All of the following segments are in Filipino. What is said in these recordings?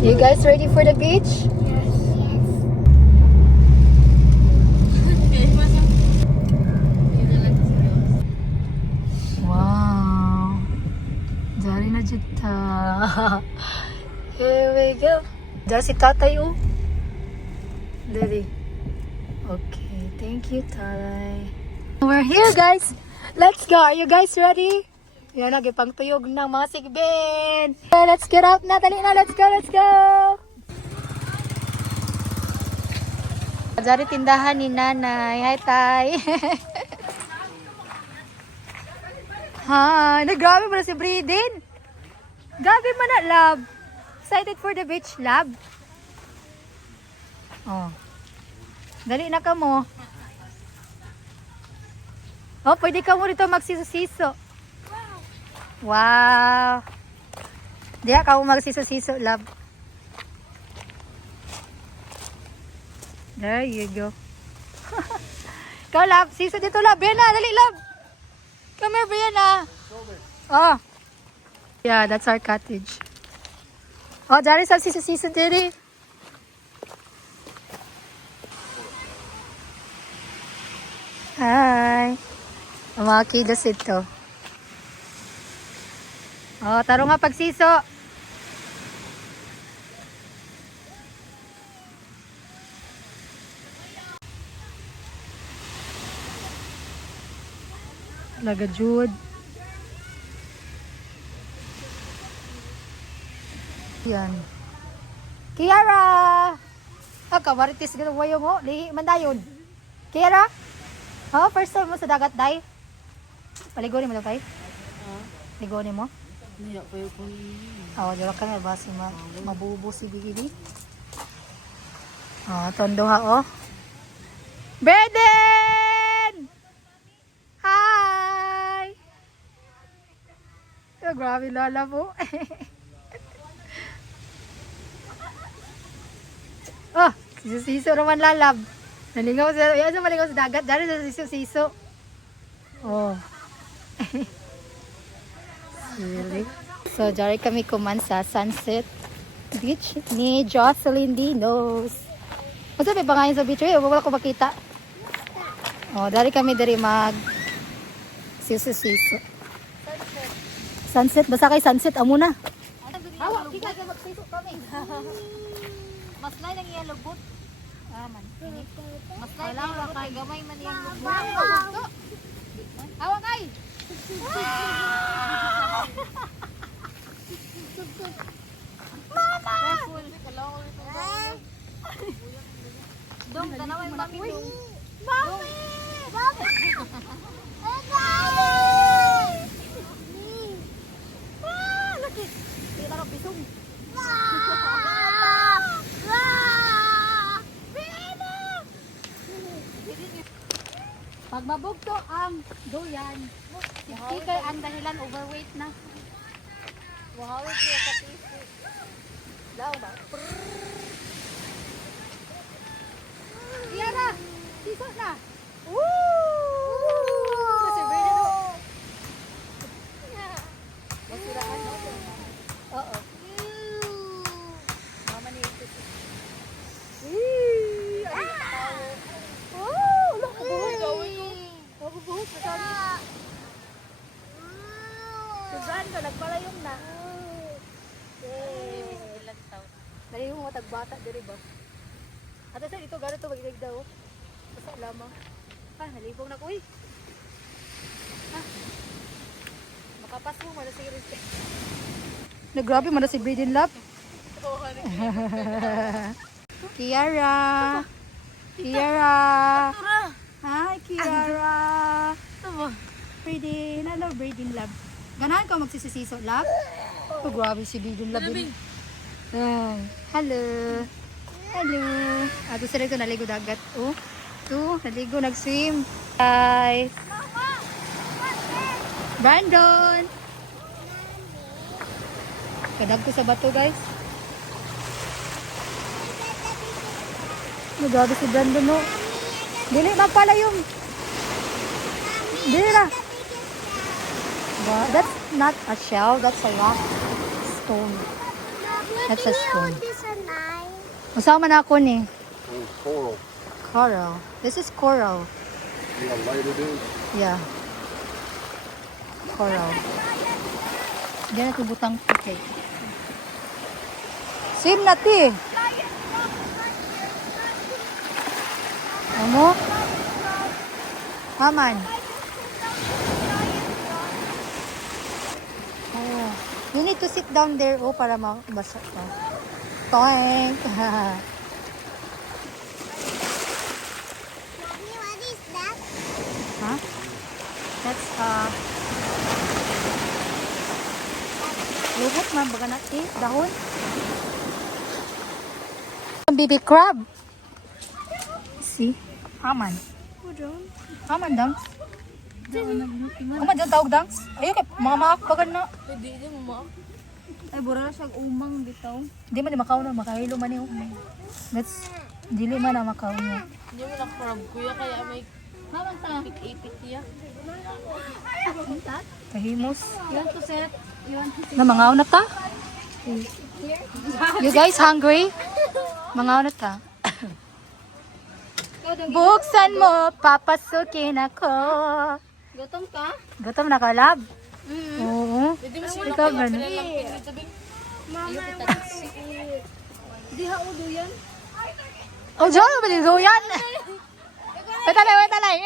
You guys ready for the beach? Wow. Dari na jita. Here we go. Dari si tatay oh. Dari. Okay, thank you tatay. We're here guys. Let's go. Are you guys ready? Yan, nagipang tuyog ng mga sigbin. Let's get out na. Dali na. Let's go. Let's go. Dari tindahan ni nanay. Hi, tay. Hi. Grabe mo na si Bridin. Grabe mo na, love. Excited for the beach, love. Oh. Dali na ka mo. Oh, pwede ka mo rito magsiso-siso. Wow. Diya ka mo magsiso-siso, love. There you go. Ikaw, love. Siso dito, love. Brianna, dali, love. Come here, Brianna. Oh. Yeah, that's our cottage. Oh, dali sa siso-siso diri. Hi. Ang mga kidos ito. Oh, taro nga pagsiso. Laga Jude. Yan. Kiara! Ah, kamaritis ganun wayong ho. Lihi man dayon. Kiara? Oh, first time mo sa dagat, day? Paligonin mo daw, tay? Ligonin mo? Niya pa yung Oo, dira ka na ba si mabubo si Bigidi? Oh, tondo ha oh. Beden! Hi! Oh, grabe lala po. Oh, siso-siso naman lalab. Nalingaw sa, yan sa malingaw sa dagat. Dari sa siso-siso. Oh. Really? So, dyan kami kuman sa Sunset Beach ni Jocelyn Dinos. Masa may pangalan sa beach? Wala ko makita. Oh, dari kami dari mag siso-siso. Sunset. Basta kay sunset. Amo na. Awa, kika ka magsiso kami. Mas na lang iya lubot. Ah, man. Mas na lang lubot. Kay gamay man iya lubot. Awa kay! Mama! Dong, tanawa yung mami dong. Mami! Mami! Ah, laki! Tira ka pisong. Pag mabugto ang duyan, hindi kay ang dahilan overweight na. Wahawit niya sa piso. Daw ba? Iyara! Siso na! Woo! Kasi bird ito. Masiraan na ito. Oo. Mama niya ito. Sugan ka, nagpalayong na. Dali yung matag bata diri ba? Ate sa ito garo to magilig daw. Basta lamang. Ah, nalibong na ko eh. Ah. Makapas mo mala si Riz. Nagrabe man na si Braden Love. Kiara. Kiara. Hi Kiara. Braden, hello Braden Love. Ganahan ka magsisisiso, Love? Oh, grabe si Braden Love. Hello. Hello. Gusto rin ito naligo dagat. Oh, ito, naligo, nag-swim. Guys. Brandon. Kadag ko sa bato, guys. Grabe si Brandon, no? Dili, mapala yung. Dili na. That's not a shell, that's a rock stone. That's a stone. Usama na ako ni. Oh, coral. Coral. This is coral. See how light it is? Yeah. Coral. Diyan na butang puti. Sim na ti. Ano? Haman. Oh. You need to sit down there para mabasa ka. Toink. Mommy, what is that? Huh? That's lubot man baga natin dahon. Baby crab. See? Haman. Haman dang. Haman dang tawag dang. Ayo kay mga maak baga na. Hindi mo. Ay, bura na siya umang bitaw. Di man di makaw na makahilo man yung. That's dili man na makaw niya. Hindi mo nakarab kuya kaya may Haman ta. ipit niya. Kahimos. You want to set? You want to Na mangaw na ta? You guys hungry? Mangaw na ta. Buksan mo, papasukin ako. Gutom ka? Gutom na ka, lab? Oo. Hindi mo sila Ikaw ba? Mama, di ha udo yan. Oh, John, ba din yan? Wait alay.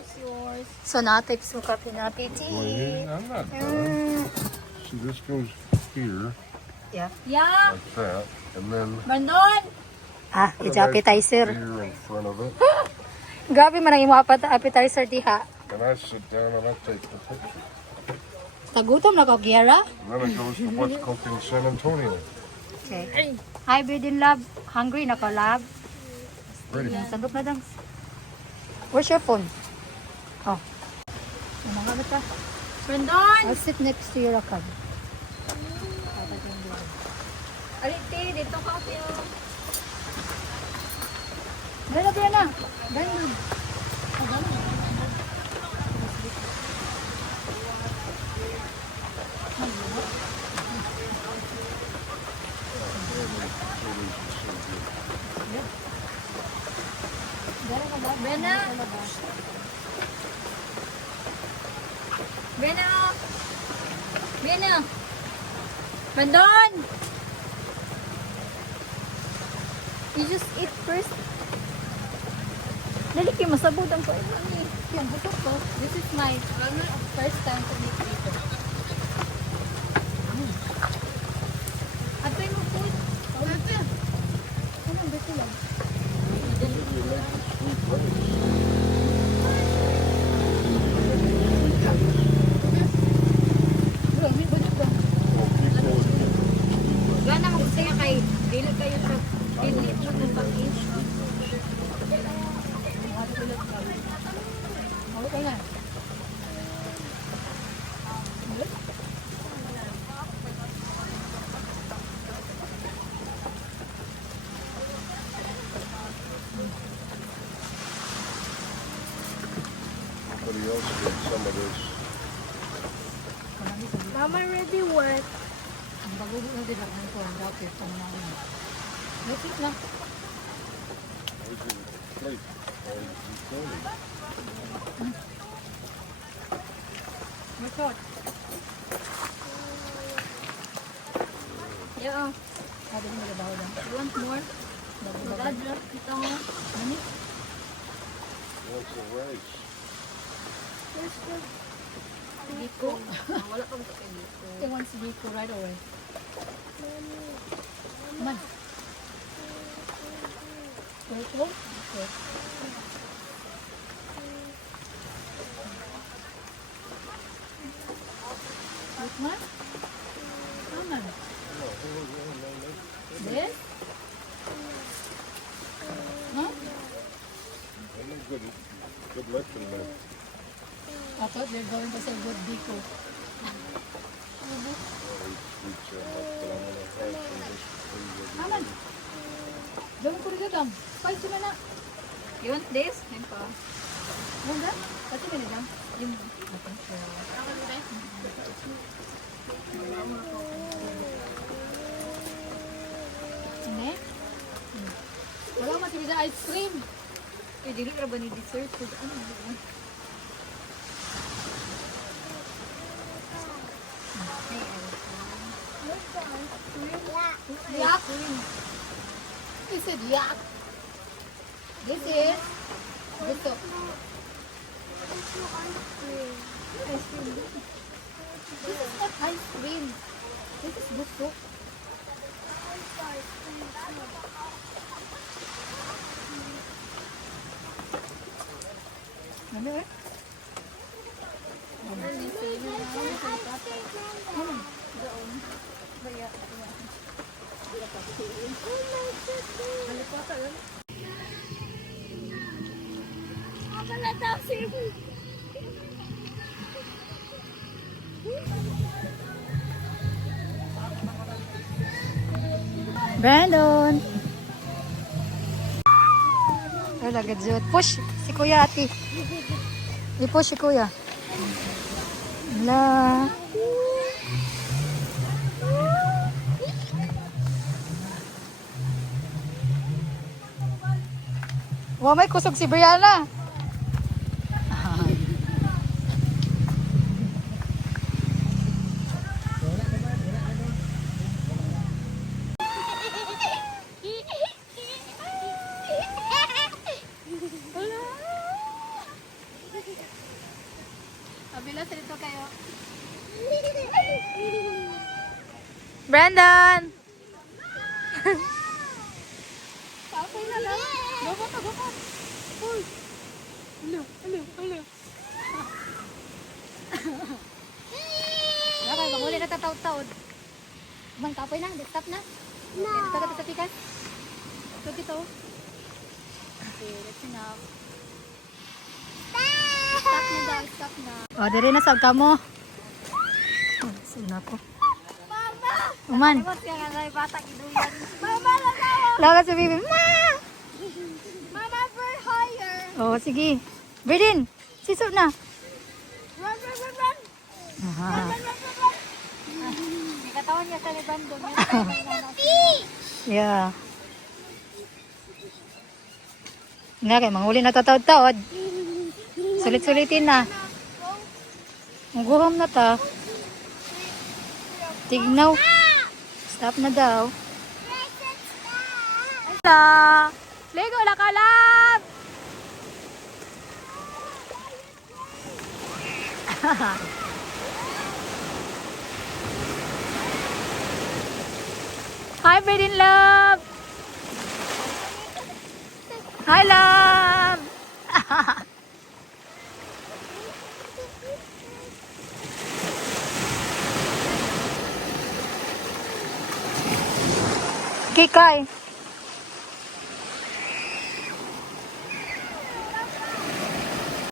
It's yours. So, na-tips mo kape na piti. I'm not done. See, this goes here, Yeah. Yeah! like that, and then Bandon! Ah, it's appetizer. here in front of it. Grabe man ang imo appetizer diha. And I sit down and I take the picture. Tagutom na ka, Giera? And then it goes to what's cooked in San Antonio. Okay. Hi, Bedin Lab. Hungry na ka, Lab? Ready? Sandok na dang. Where's your phone? Oh. Mga ba ta? Bandon! I'll sit next to your akad. Aliti, dito ka tiyo. Dala na. Dala. Bena! Bena! Bena! Bandon! You just eat first. Dali kayo masabod ang ko. Yan, butok ko. This is my first time to make dito. Atoy mo food. Ano, beto lang. Bro, may budok ba? Gana mo gusto niya kay dili kayo sa dili mo ng pag-eat. Okay na. Somebody else did some of this. Mama ready work. Ang bago na din ako nito. Ang dati ito na ako. Wait lang. Where's your plate? Oh, you told me. May shot. Yeah. Sabi mo nagabaho lang. You want more? Dad, ito mo. Ano? What's the rice? Biko. Wala pang ito kay Biko. He wants Biko right away. Come on. Biko? Okay. Wait, man. Come on. This? Huh? I'm a good lecture man. I thought they're going to say good Biko. Come on. Jangan ko rin dam. Spicy man na. You want this? Yan pa. Wanda? Pati man na dam. Yung the ice cream. Eh, dili ra ba ni dessert? Food, ano ba? Yak. This is yak. This is gusto. Ice cream. This is not ice cream. This is gusto. Ano eh? Brandon! Wala, gadzot. Push si Kuya, ate. I-push si Kuya. Wala. Wow, may kusog si Brianna. Abila, salito kayo. Brandon! Okay na lang. Go pa. Uy! Hello. Wala kayo, mamuli na tataw-taod. Man, kapoy na, stop na. No. Taga sa pikas. Ito dito. Okay, let's enough. Stop na daw, stop na. O, diri na sab ka mo. Sino ako? Uman. Tapos kaya nga yung bata, kiduyan. Mama, lagaw! Lagat sa bibi. Ma! Mama, for higher! O, sige. Bridin, sisot na. Run! Aha. May katawan niya sa libandong. Yeah. Nga kay, manghuli na tatawad-tawad. Sulit-sulitin na. Maguham na ta. Tignaw. Stop na daw. Hala. Lego na kalab. Hi, Bridin love. Hi, love. Kikay.